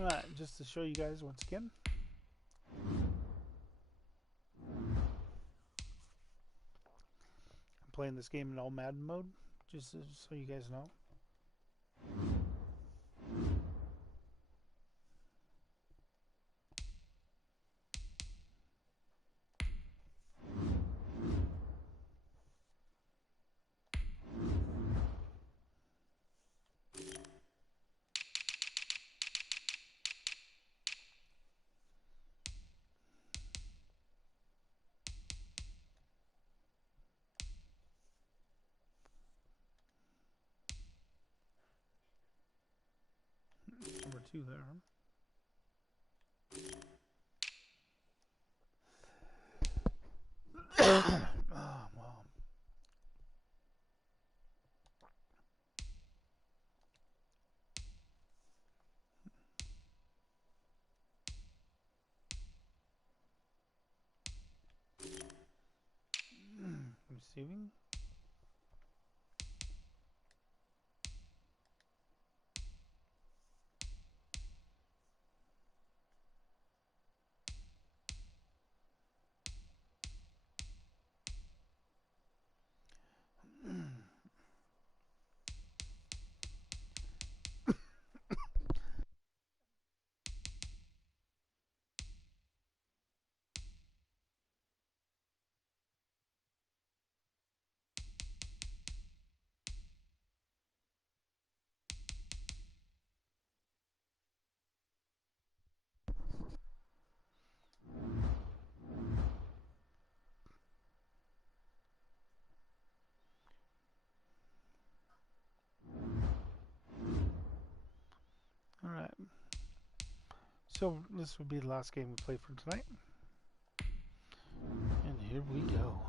Alright, just to show you guys once again. I'm playing this game in all Madden mode, just so you guys know. Number 2 there, huh? Oh, wow. Receiving. Alright. So this would be the last game we play for tonight. And here we go.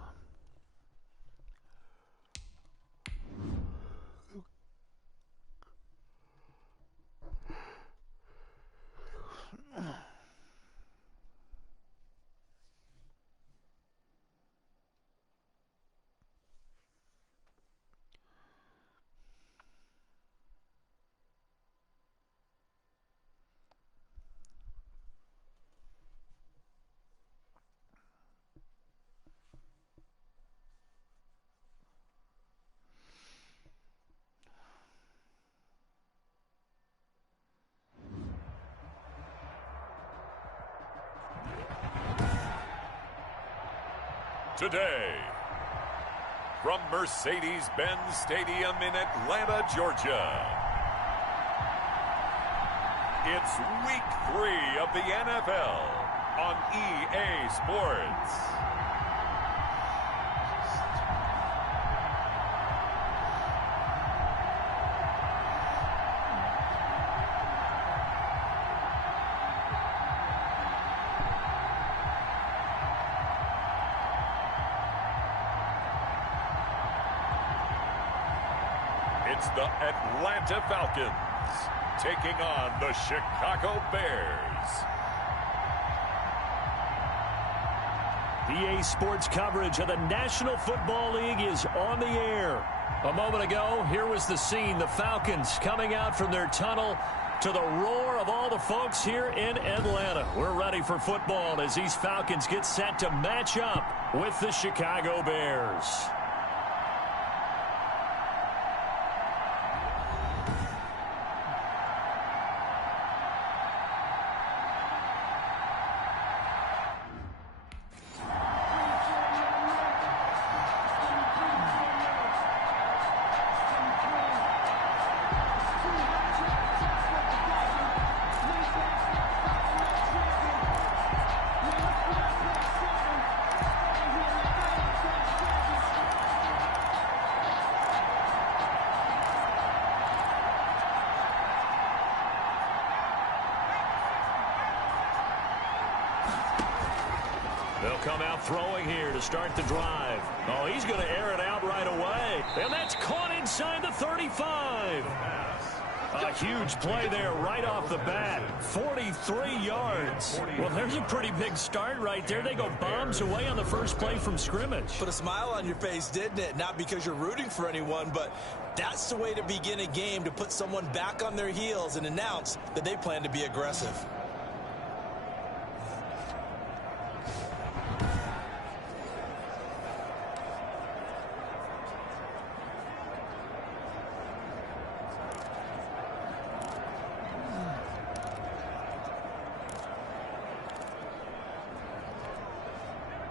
Today, from Mercedes-Benz Stadium in Atlanta, Georgia, it's Week 3 of the NFL on EA Sports. It's the Atlanta Falcons taking on the Chicago Bears. EA Sports coverage of the National Football League is on the air. A moment ago, here was the scene. The Falcons coming out from their tunnel to the roar of all the folks here in Atlanta. We're ready for football as these Falcons get set to match up with the Chicago Bears. They'll come out throwing here to start the drive. Oh, he's going to air it out right away. And that's caught inside the 35. A huge play there right off the bat. 43 yards. Well, there's a pretty big start right there. They go bombs away on the first play from scrimmage. Put a smile on your face, didn't it? Not because you're rooting for anyone, but that's the way to begin a game, to put someone back on their heels and announce that they plan to be aggressive.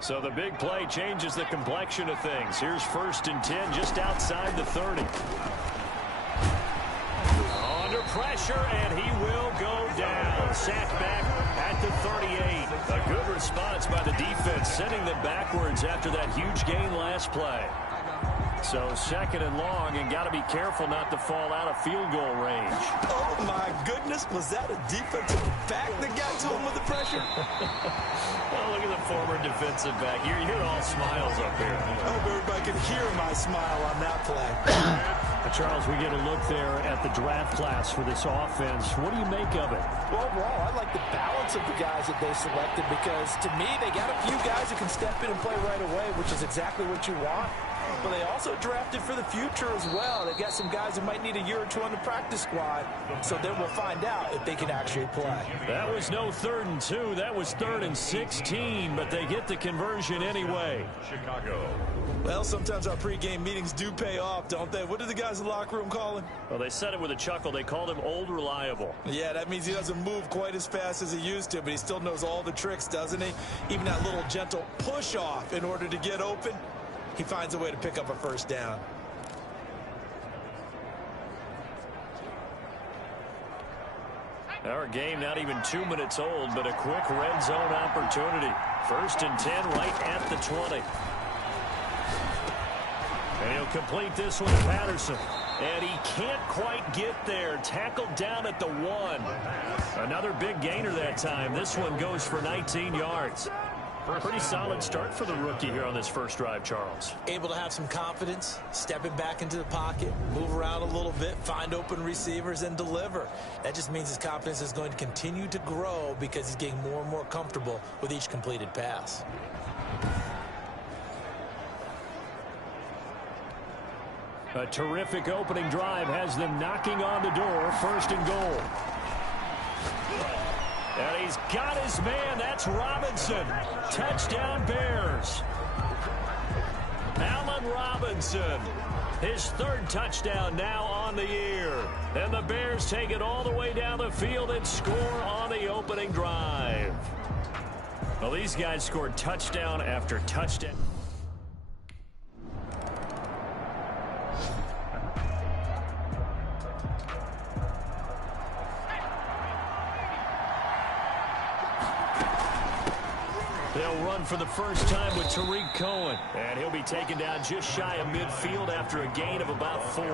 So the big play changes the complexion of things. Here's 1st and 10 just outside the 30. Under pressure, and he will go down. Sacked back at the 38. A good response by the defense, sending them backwards after that huge gain last play. So 2nd and long, and got to be careful not to fall out of field goal range. Oh, my goodness. Was that a defensive back that got to him with the pressure? Oh, look at the former defensive back. You're all smiles up here. I hope everybody can hear my smile on that play. Charles, we get a look there at the draft class for this offense. What do you make of it? Well, overall, I like the balance of the guys that they selected because, to me, they got a few guys who can step in and play right away, which is exactly what you want. But they also drafted for the future as well. They've got some guys who might need a year or two on the practice squad, so then we'll find out if they can actually play. That was no 3rd and 2. That was 3rd and 16, but they get the conversion anyway. Chicago. Well, sometimes our pregame meetings do pay off, don't they? What did the guys in the locker room call him? Well, they said it with a chuckle. They called him Old Reliable. Yeah, that means he doesn't move quite as fast as he used to, but he still knows all the tricks, doesn't he? Even that little gentle push-off in order to get open. He finds a way to pick up a 1st down. Our game not even 2 minutes old, but a quick red zone opportunity. 1st and 10 right at the 20. And he'll complete this one to Patterson. And he can't quite get there. Tackled down at the 1. Another big gainer that time. This one goes for 19 yards. Pretty solid start for the rookie here on this first drive, Charles. Able to have some confidence, stepping back into the pocket, move around a little bit, find open receivers, and deliver. That just means his confidence is going to continue to grow because he's getting more and more comfortable with each completed pass. A terrific opening drive has them knocking on the door. 1st and goal. And he's got his man. That's Robinson. Touchdown, Bears. Allen Robinson. His 3rd touchdown now on the year. And the Bears take it all the way down the field and score on the opening drive. Well, these guys scored touchdown after touchdown. They'll run for the first time with Tariq Cohen. And he'll be taken down just shy of midfield after a gain of about 4.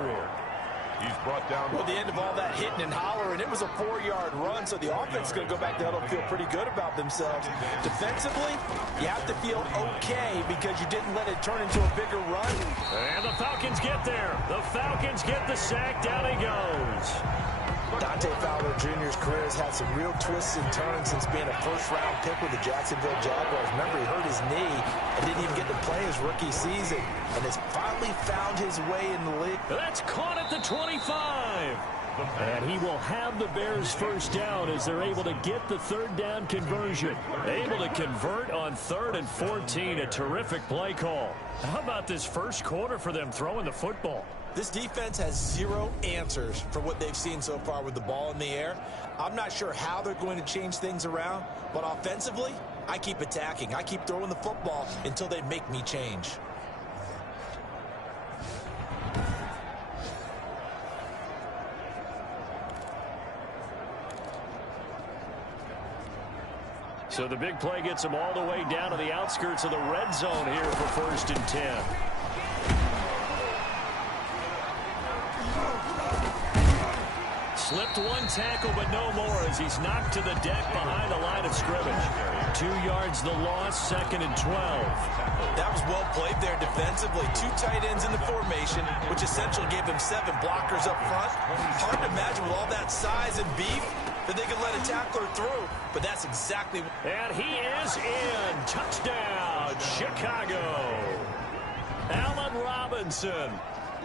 He's brought down. Well, the end of all that hitting and hollering, it was a 4-yard run, so the offense is going to go back to huddle and feel pretty good about themselves. Defensively, you have to feel okay because you didn't let it turn into a bigger run. And the Falcons get there. The Falcons get the sack. Down he goes. Dante Fowler Jr.'s career has had some real twists and turns since being a 1st-round pick with the Jacksonville Jaguars. Remember, he hurt his knee and didn't even get to play his rookie season, and has finally found his way in the league. That's caught at the 25. And he will have the Bears' 1st down as they're able to get the 3rd down conversion. Able to convert on 3rd and 14. A terrific play call. How about this first quarter for them throwing the football? This defense has 0 answers for what they've seen so far with the ball in the air. I'm not sure how they're going to change things around, but offensively, I keep attacking. I keep throwing the football until they make me change. So the big play gets them all the way down to the outskirts of the red zone here for 1st and 10. Slipped one tackle, but no more as he's knocked to the deck behind the line of scrimmage. 2 yards the loss, 2nd and 12. That was well played there defensively. 2 tight ends in the formation, which essentially gave them 7 blockers up front. Hard to imagine with all that size and beef that they could let a tackler through, but that's exactly. And he is in. Touchdown, Chicago. Allen Robinson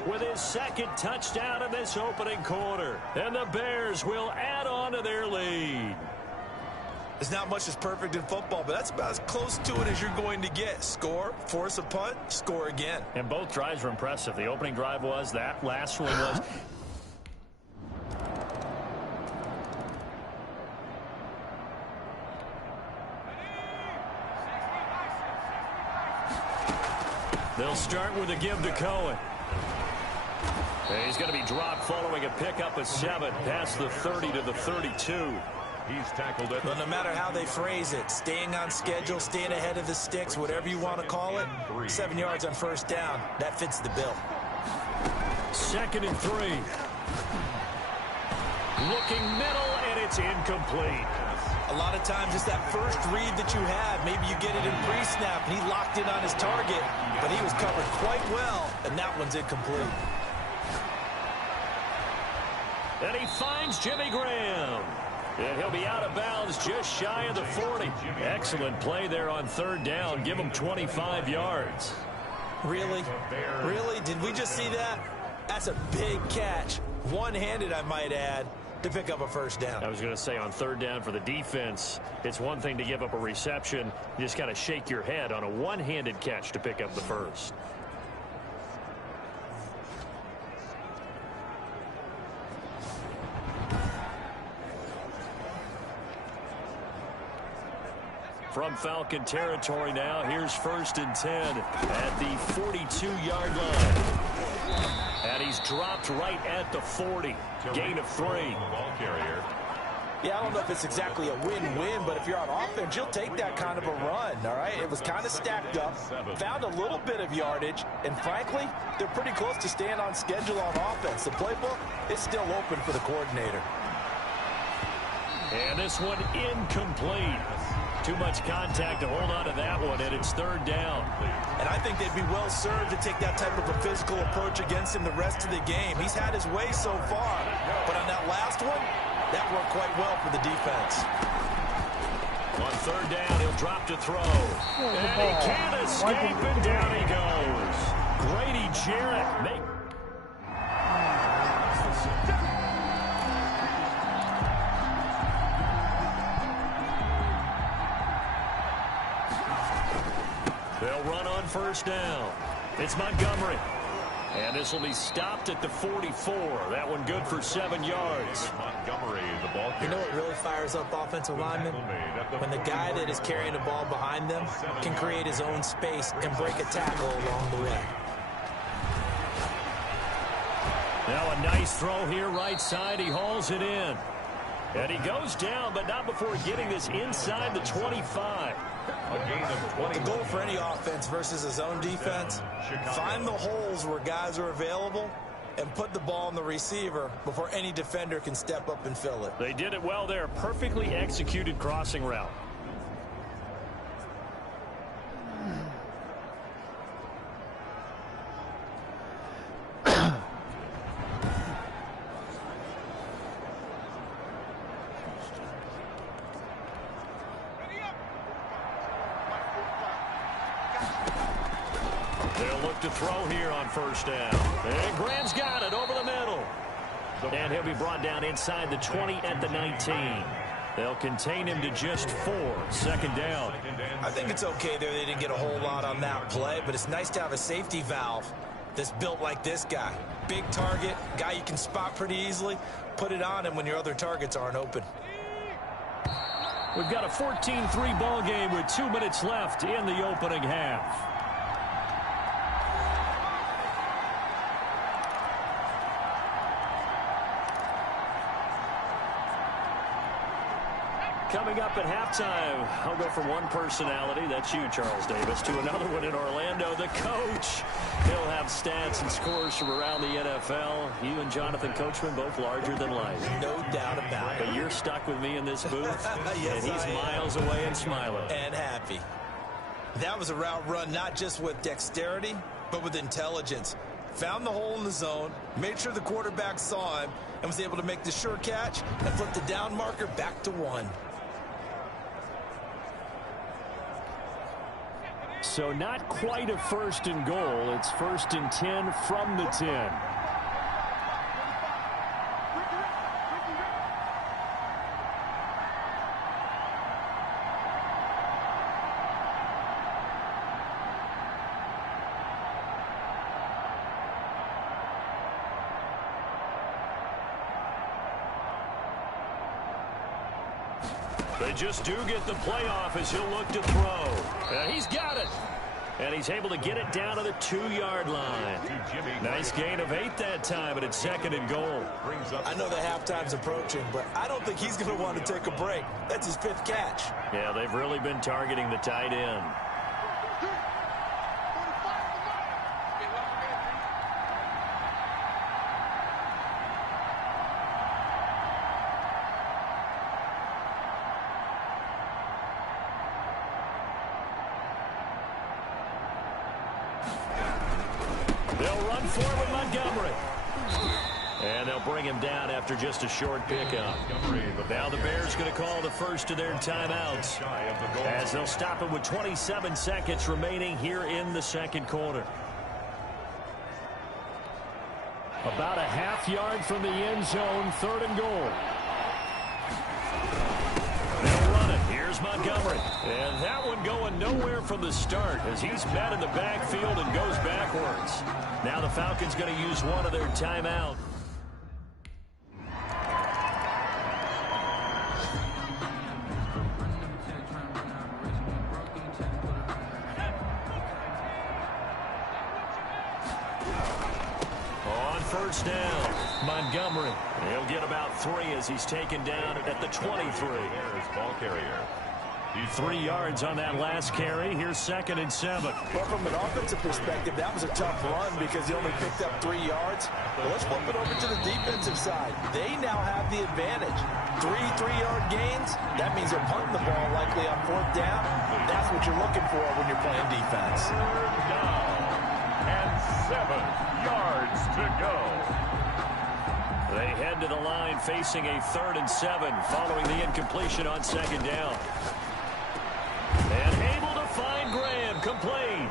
with his 2nd touchdown in this opening quarter. And the Bears will add on to their lead. There's not much that's perfect in football, but that's about as close to it as you're going to get. Score, force a punt, score again. And both drives were impressive. The opening drive was, that last one was. They'll start with a give to Cohen. And he's going to be dropped following a pickup of 7 past the 30 to the 32. He's tackled it. Well, no matter how they phrase it, staying on schedule, staying ahead of the sticks, whatever you want to call it, 7 yards on first down, that fits the bill. 2nd and 3. Looking middle, and it's incomplete. A lot of times it's that first read that you have. Maybe you get it in pre-snap, and he locked in on his target, but he was covered quite well, and that one's incomplete. And he finds Jimmy Graham. And he'll be out of bounds just shy of the 40. Excellent play there on 3rd down. Give him 25 yards. Really? Really? Did we just see that? That's a big catch. One-handed, I might add, to pick up a first down. I was going to say on 3rd down for the defense, it's one thing to give up a reception. You just got to shake your head on a one-handed catch to pick up the first. From Falcon territory now, here's 1st and 10 at the 42-yard line. And he's dropped right at the 40. Gain of 3. Ball carrier. Yeah, I don't know if it's exactly a win-win, but if you're on offense, you'll take that kind of a run, all right? It was kind of stacked up, found a little bit of yardage, and frankly, they're pretty close to staying on schedule on offense. The playbook is still open for the coordinator. And this one incomplete. Too much contact to hold on to that one, and it's 3rd down. And I think they'd be well served to take that type of a physical approach against him the rest of the game. He's had his way so far, but on that last one, that worked quite well for the defense. On 3rd down, he'll drop to throw. And he can't escape, and down he goes. Grady Jarrett. They'll run on 1st down. It's Montgomery. And this will be stopped at the 44. That one good for 7 yards. Montgomery, the ball carrier. You know what really fires up offensive linemen? When the guy that is carrying the ball behind them can create his own space and break a tackle along the way. Now a nice throw here right side. He hauls it in. And he goes down, but not before getting this inside the 25. A gain of 20. The goal for any offense versus a zone defense, find the holes where guys are available and put the ball on the receiver before any defender can step up and fill it. They did it well there. Perfectly executed crossing route. They'll look to throw here on 1st down. And Graham's got it over the middle. And he'll be brought down inside the 20 at the 19. They'll contain him to just 4. 2nd down. I think it's okay there. They didn't get a whole lot on that play, but it's nice to have a safety valve that's built like this guy. Big target, guy you can spot pretty easily. Put it on him when your other targets aren't open. We've got a 14-3 ball game with 2 minutes left in the opening half. Coming up at halftime, I'll go from one personality, that's you, Charles Davis, to another one in Orlando, the coach. He'll have stats and scores from around the NFL. You and Jonathan Coachman both larger than life. No doubt about it. But you're stuck with me in this booth, Yes, and he's miles away and smiling. And happy. That was a route run not just with dexterity, but with intelligence. Found the hole in the zone, made sure the quarterback saw him, and was able to make the sure catch and flip the down marker back to 1. So not quite a 1st and goal. It's 1st and 10 from the 10. They just do get the playoff as he'll look to throw. And he's got it. And he's able to get it down to the 2-yard line. Nice gain of 8 that time, but it's 2nd and goal. I know the halftime's approaching, but I don't think he's going to want to take a break. That's his 5th catch. Yeah, they've really been targeting the tight end. They'll run forward Montgomery. And they'll bring him down after just a short pickup. But now the Bears going to call the first of their timeouts as they'll stop it with 27 seconds remaining here in the 2nd quarter. About a half-yard from the end zone, 3rd and goal. They'll run it. Here's Montgomery. And that one going nowhere from the start as he's met in the backfield and goes backwards. Now the Falcons going to use one of their timeouts. On 1st down, Montgomery. He'll get about 3 as he's taken down at the 23. Ball carrier. 3 yards on that last carry. Here's 2nd and 7. Well, from an offensive perspective, that was a tough run because he only picked up 3 yards. Well, let's flip it over to the defensive side. They now have the advantage. 3 3-yard gains. That means they're punting the ball likely on 4th down. That's what you're looking for when you're playing defense. 3rd down and 7 yards to go. They head to the line facing a 3rd and 7 following the incompletion on 2nd down. And able to find Graham, complete.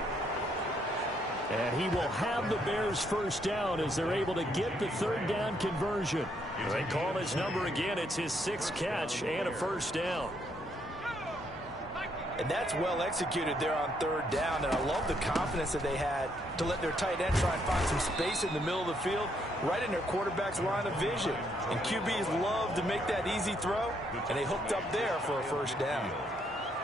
And he will have the Bears 1st down as they're able to get the 3rd down conversion. They call his number again. It's his 6th catch and a 1st down. And that's well executed there on 3rd down. And I love the confidence that they had to let their tight end try and find some space in the middle of the field, right in their quarterback's line of vision. And QBs love to make that easy throw, and they hooked up there for a 1st down.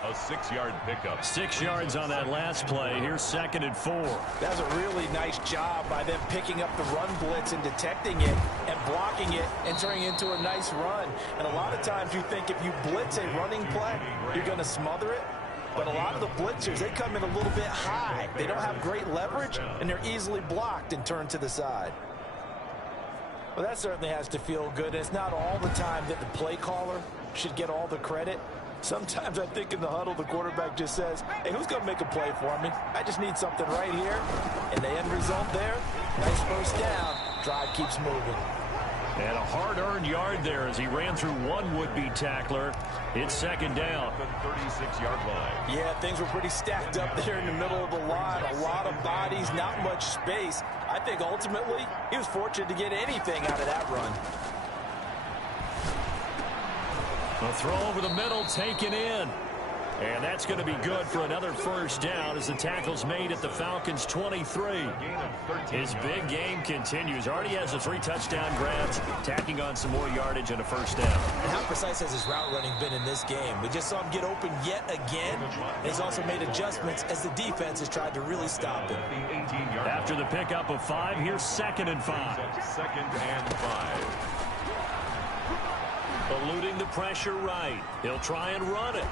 A 6-yard pickup. 6 yards on that last play. Here's 2nd and 4. That was a really nice job by them picking up the run blitz and detecting it and blocking it and turning it into a nice run. And a lot of times you think if you blitz a running play, you're going to smother it. But a lot of the blitzers, they come in a little bit high. They don't have great leverage, and they're easily blocked and turned to the side. Well, that certainly has to feel good. And it's not all the time that the play caller should get all the credit. Sometimes I think in the huddle, the quarterback just says, hey, who's going to make a play for me? I just need something right here. And the end result there, nice 1st down. Drive keeps moving. And a hard-earned yard there as he ran through one would-be tackler. It's 2nd down. The 36-yard line. Yeah, things were pretty stacked up there in the middle of the line. A lot of bodies, not much space. I think ultimately he was fortunate to get anything out of that run. A throw over the middle taken in. And that's going to be good for another 1st down as the tackle's made at the Falcons' 23. His big game continues. Already has the 3 touchdown grabs, tacking on some more yardage and a 1st down. And how precise has his route running been in this game? We just saw him get open yet again. And he's also made adjustments as the defense has tried to really stop him. After the pickup of 5, here's 2nd and 5. 2nd and 5. Eluding the pressure right. He'll try and run it.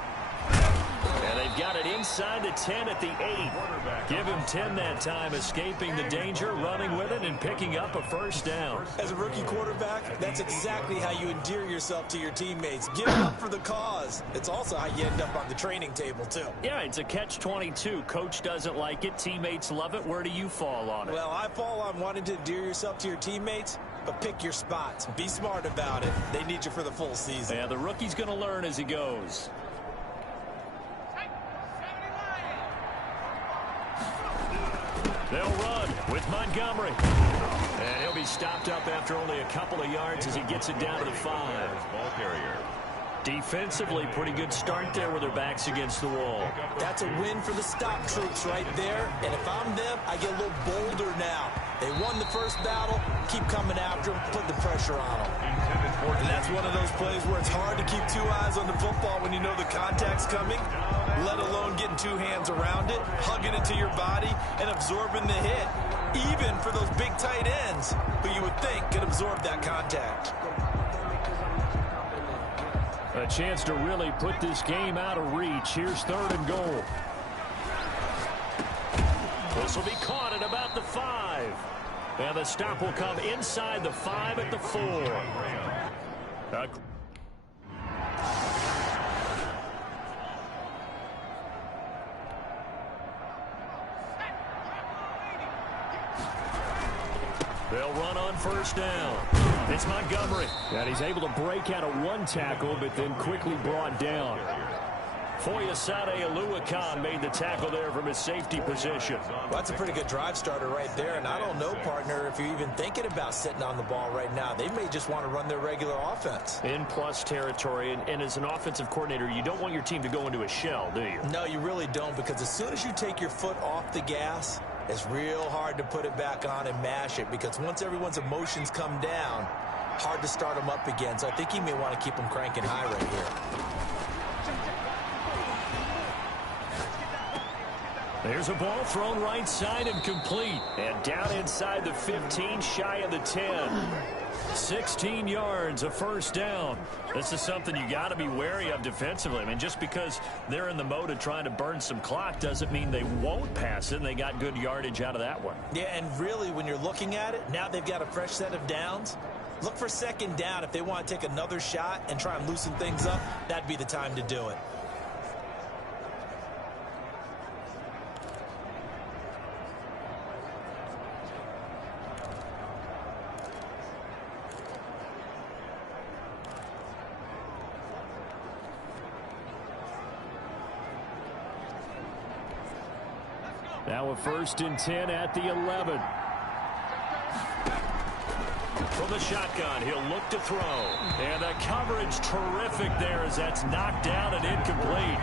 And they've got it inside the 10 at the 8. Give him 10 that time, escaping the danger, running with it, and picking up a first down. As a rookie quarterback, that's exactly how you endear yourself to your teammates. Give up for the cause. It's also how you end up on the training table, too. Yeah, it's a catch-22. Coach doesn't like it. Teammates love it. Where do you fall on it? Well, I fall on wanting to endear yourself to your teammates, but pick your spots. Be smart about it. They need you for the full season. Yeah, the rookie's going to learn as he goes. They'll run with Montgomery. And he'll be stopped up after only a couple of yards as he gets it down to the 5. Ball carrier. Defensively, pretty good start there with their backs against the wall. That's a win for the stop troops right there. And if I'm them, I get a little bolder now. They won the first battle. Keep coming after them. Put the pressure on them. And that's one of those plays where it's hard to keep 2 eyes on the football when you know the contact's coming, let alone getting 2 hands around it, hugging it to your body, and absorbing the hit, even for those big tight ends who you would think could absorb that contact. A chance to really put this game out of reach. Here's 3rd and goal. This will be caught at about the 5. And the stop will come inside the 5 at the 4. They'll run on first down. It's Montgomery. And he's able to break out of 1 tackle, but then quickly brought down. Foyesade Oluwakan made the tackle there from his safety position. Well, that's a pretty good drive starter right there. And I don't know, partner, if you're even thinking about sitting on the ball right now. They may just want to run their regular offense. In plus territory. And as an offensive coordinator, you don't want your team to go into a shell, do you? No, you really don't, because as soon as you take your foot off the gas, it's real hard to put it back on and mash it, because once everyone's emotions come down, hard to start them up again. So I think you may want to keep them cranking high right here. There's a ball thrown right side and complete. And down inside the 15, shy of the 10. 16 yards, a first down. This is something you got to be wary of defensively. I mean, just because they're in the mode of trying to burn some clock doesn't mean they won't pass it, and they got good yardage out of that one. Yeah, and really, when you're looking at it, now they've got a fresh set of downs. Look for 2nd down. If they want to take another shot and try and loosen things up, that'd be the time to do it. Now a 1st and 10 at the 11. From the shotgun, he'll look to throw. And the coverage terrific there as that's knocked down and incomplete.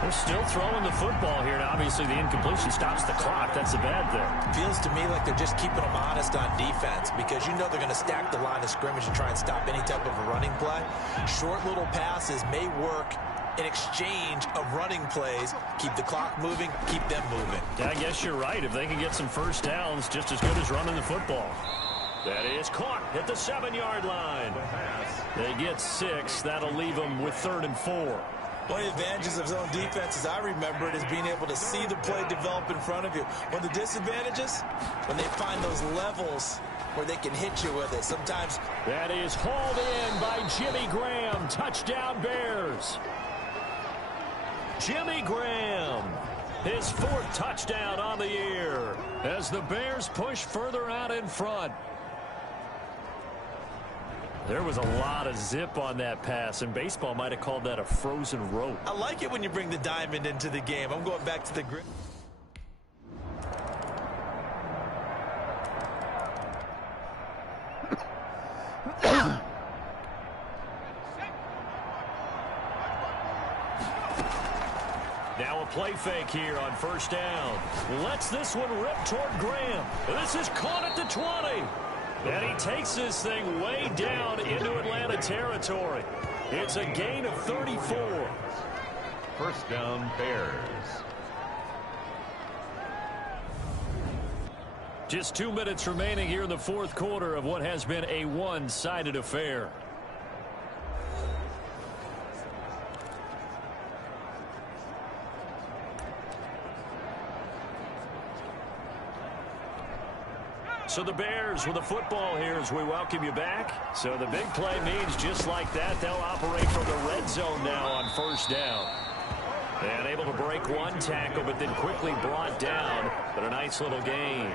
They're still throwing the football here. Now, obviously, the incompletion stops the clock. That's the bad thing. Feels to me like they're just keeping them honest on defense, because you know they're going to stack the line of scrimmage and try and stop any type of a running play. Short little passes may work in exchange of running plays. Keep the clock moving, keep them moving. I guess you're right. If they can get some first downs, just as good as running the football. That is caught at the 7-yard line. They get 6. That'll leave them with 3rd and 4. One of the advantages of zone defense, as I remember it, is being able to see the play develop in front of you. One of the disadvantages, when they find those levels where they can hit you with it. Sometimes. That is hauled in by Jimmy Graham. Touchdown, Bears. Jimmy Graham, his 4th touchdown on the year as the Bears push further out in front. There was a lot of zip on that pass, and baseball might have called that a frozen rope. I like it when you bring the diamond into the game. I'm going back to the grip. Now a play fake here on first down. Lets this one rip toward Graham. This is caught at the 20. And he takes this thing way down into Atlanta territory. It's a gain of 34. First down, Bears. Just 2 minutes remaining here in the 4th quarter of what has been a one-sided affair. So the Bears with the football here as we welcome you back. So the big play means just like that, they'll operate from the red zone now on first down. And able to break one tackle, but then quickly brought down. But a nice little gain.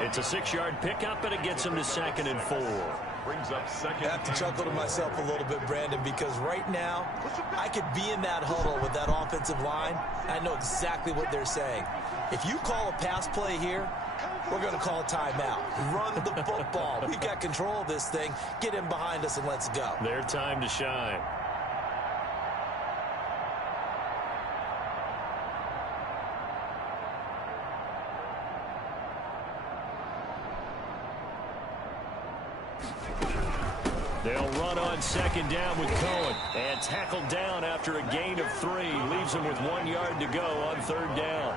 It's a 6-yard pickup, and it gets him to 2nd and 4. Brings up second. I have to chuckle to myself a little bit, Brandon, because right now I could be in that huddle with that offensive line. I know exactly what they're saying. If you call a pass play here, we're going to call a timeout. Run the football. We've got control of this thing. Get him behind us and let's go. Their time to shine. They'll run on 2nd down with Cohen. And tackled down after a gain of 3. Leaves him with 1 yard to go on 3rd down.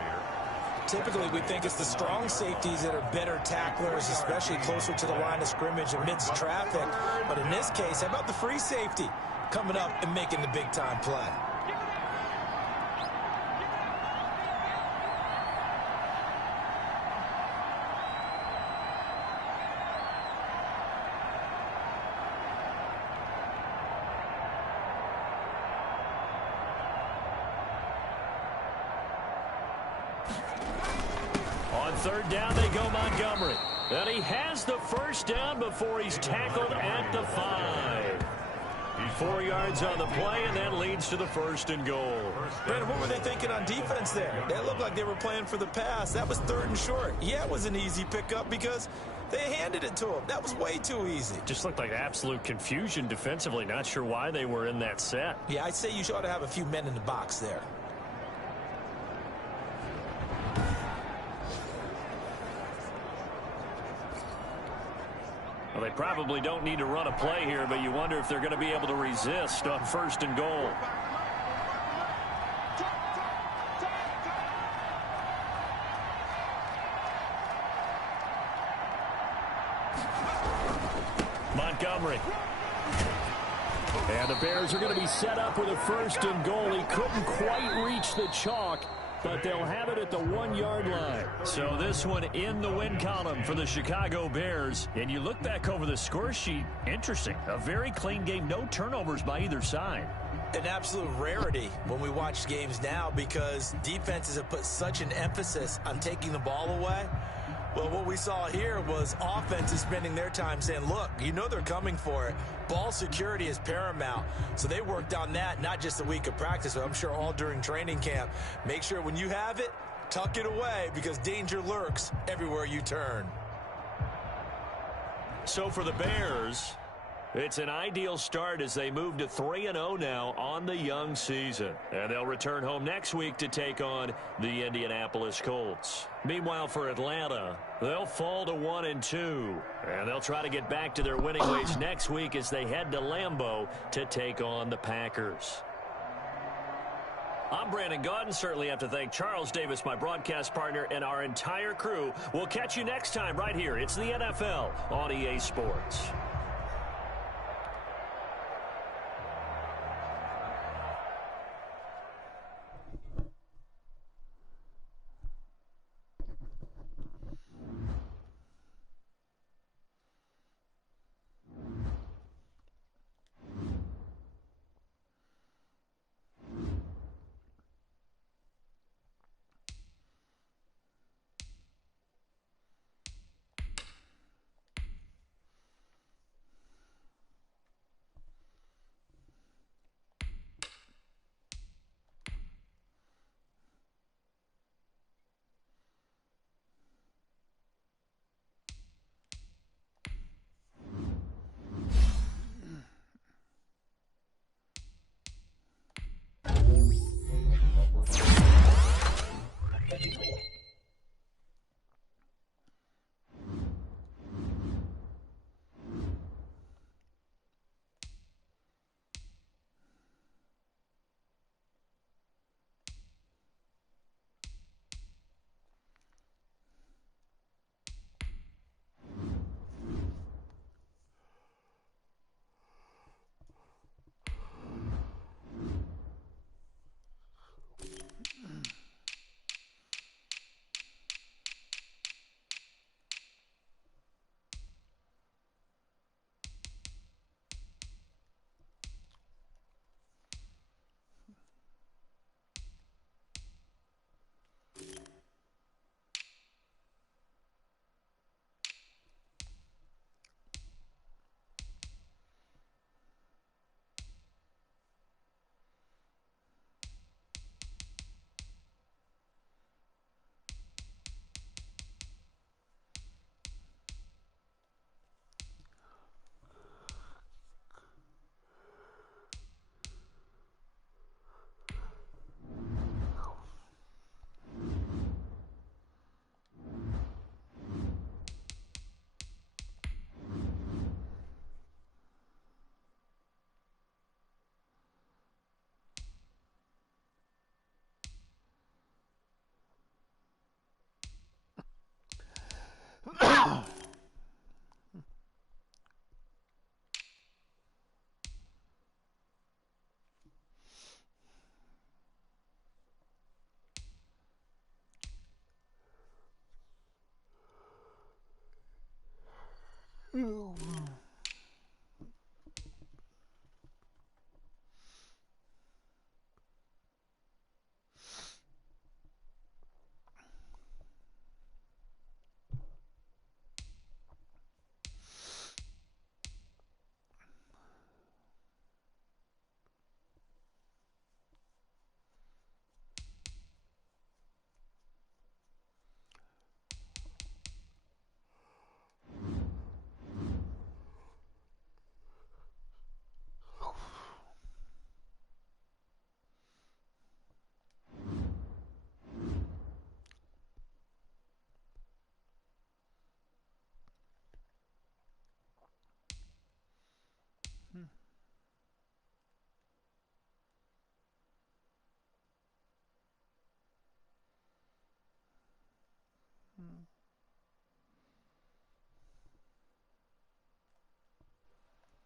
Typically, we think it's the strong safeties that are better tacklers, especially closer to the line of scrimmage amidst traffic. But in this case, how about the free safety coming up and making the big-time play? On 3rd down, they go Montgomery. And he has the first down before he's tackled at the 5. 4 yards on the play, and that leads to the 1st and goal. Brandon, what were they thinking on defense there? They looked like they were playing for the pass. That was 3rd and short. Yeah, it was an easy pickup because they handed it to him. That was way too easy. Just looked like absolute confusion defensively. Not sure why they were in that set. Yeah, I'd say you ought to have a few men in the box there. Well, they probably don't need to run a play here, but you wonder if they're going to be able to resist on 1st and goal. Montgomery. And the Bears are going to be set up with a 1st and goal. He couldn't quite reach the chalk, but they'll have it at the 1-yard line. So this one in the win column for the Chicago Bears. And you look back over the score sheet, interesting. A very clean game, no turnovers by either side. An absolute rarity when we watch games now because defenses have put such an emphasis on taking the ball away. Well, what we saw here was offenses spending their time saying, look, you know they're coming for it. Ball security is paramount. So they worked on that, not just a week of practice, but I'm sure all during training camp. Make sure when you have it, tuck it away because danger lurks everywhere you turn. So for the Bears, it's an ideal start as they move to 3-0 now on the young season. And they'll return home next week to take on the Indianapolis Colts. Meanwhile, for Atlanta, they'll fall to 1-2. And they'll try to get back to their winning ways next week as they head to Lambeau to take on the Packers. I'm Brandon Gaudin. Certainly have to thank Charles Davis, my broadcast partner, and our entire crew. We'll catch you next time right here. It's the NFL on EA Sports.